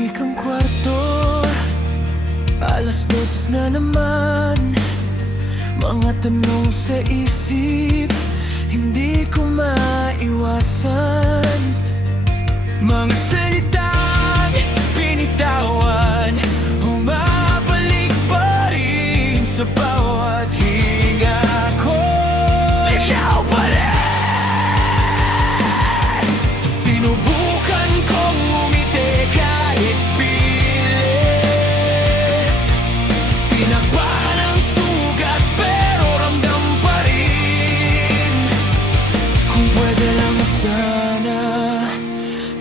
Tahimik ang kwarto, alas 2 na naman. Mga tanong sa isip, hindi ko maiwasan. Mga salitang pinitawan, humabalik pa rin sa bawat hinga ko. Ikaw pa rin! Sinubukan kong umiti kahit pilit. Tinakpan ang sugat pero ramdam pa rin. Kung pwede lang sana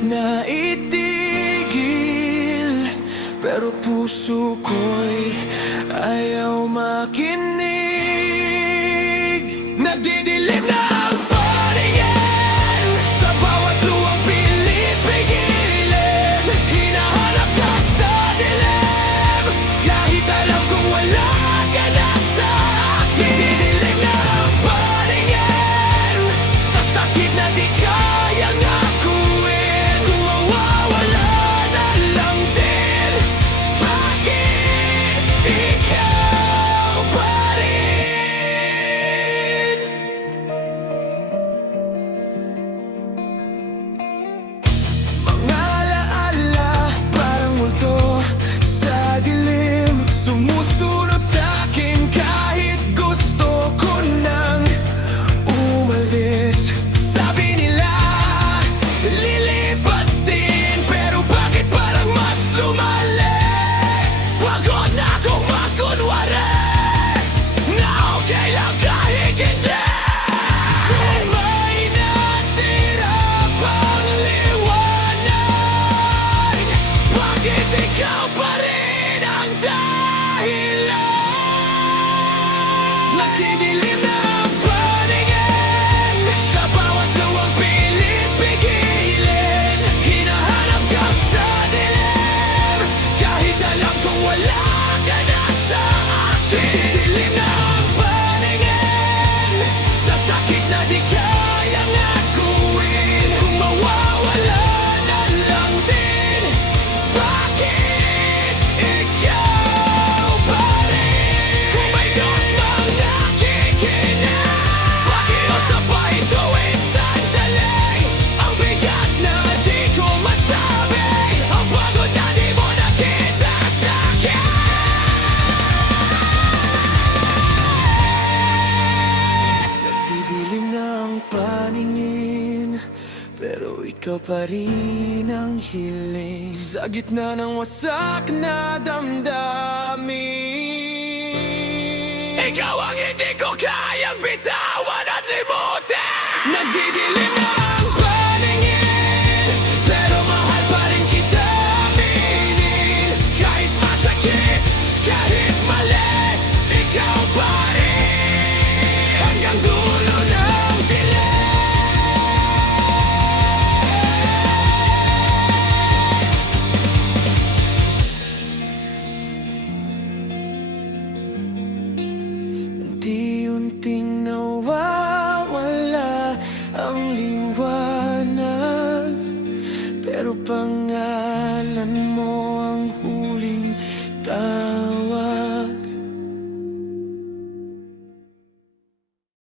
na itigil, pero puso ko'y ayaw makinig. Nagdidilim na ang paningin, sa bawat luwang pilit pigilin. Hinahanap ka sa dilim, kahit alam kong wala ka na sa akin. Nagdidilim na ang paningin, sa sakit na di kayang akuin. Kung mawawala na lang din, bakit ikaw pa rin? Mga alaala parang multo sa dilim, sumusunod sa'kin kahit gusto ko nang umalis. Sabi nila lilipas din, pero bakit parang mas lumali? Pagod na akong magkunwari na okay lang kahit hindi. Kung may natira pang liwanag, bakit ikaw pa rin ang dahilan? Nagdidilim na ang paningin, sa bawat luwang pilit pigilin. Hinahanap ka sa dilim, kahit alam kong wala ka na sa akin. Nagdidilim na ang paningin, sa sakit na di kayang akuin. Kung mawawala na lang din, bakit ikaw pa rin? Kung may Diyos mang nakikinig, pakiusap pa ituwid sandali. Ang bigat na di ko masabi, ang pagod na di mo nakita sa'kin. Nagdidilim na ang paningin, pero ikaw pa rin ang hiling. Sa gitna ng wasak na damdamin,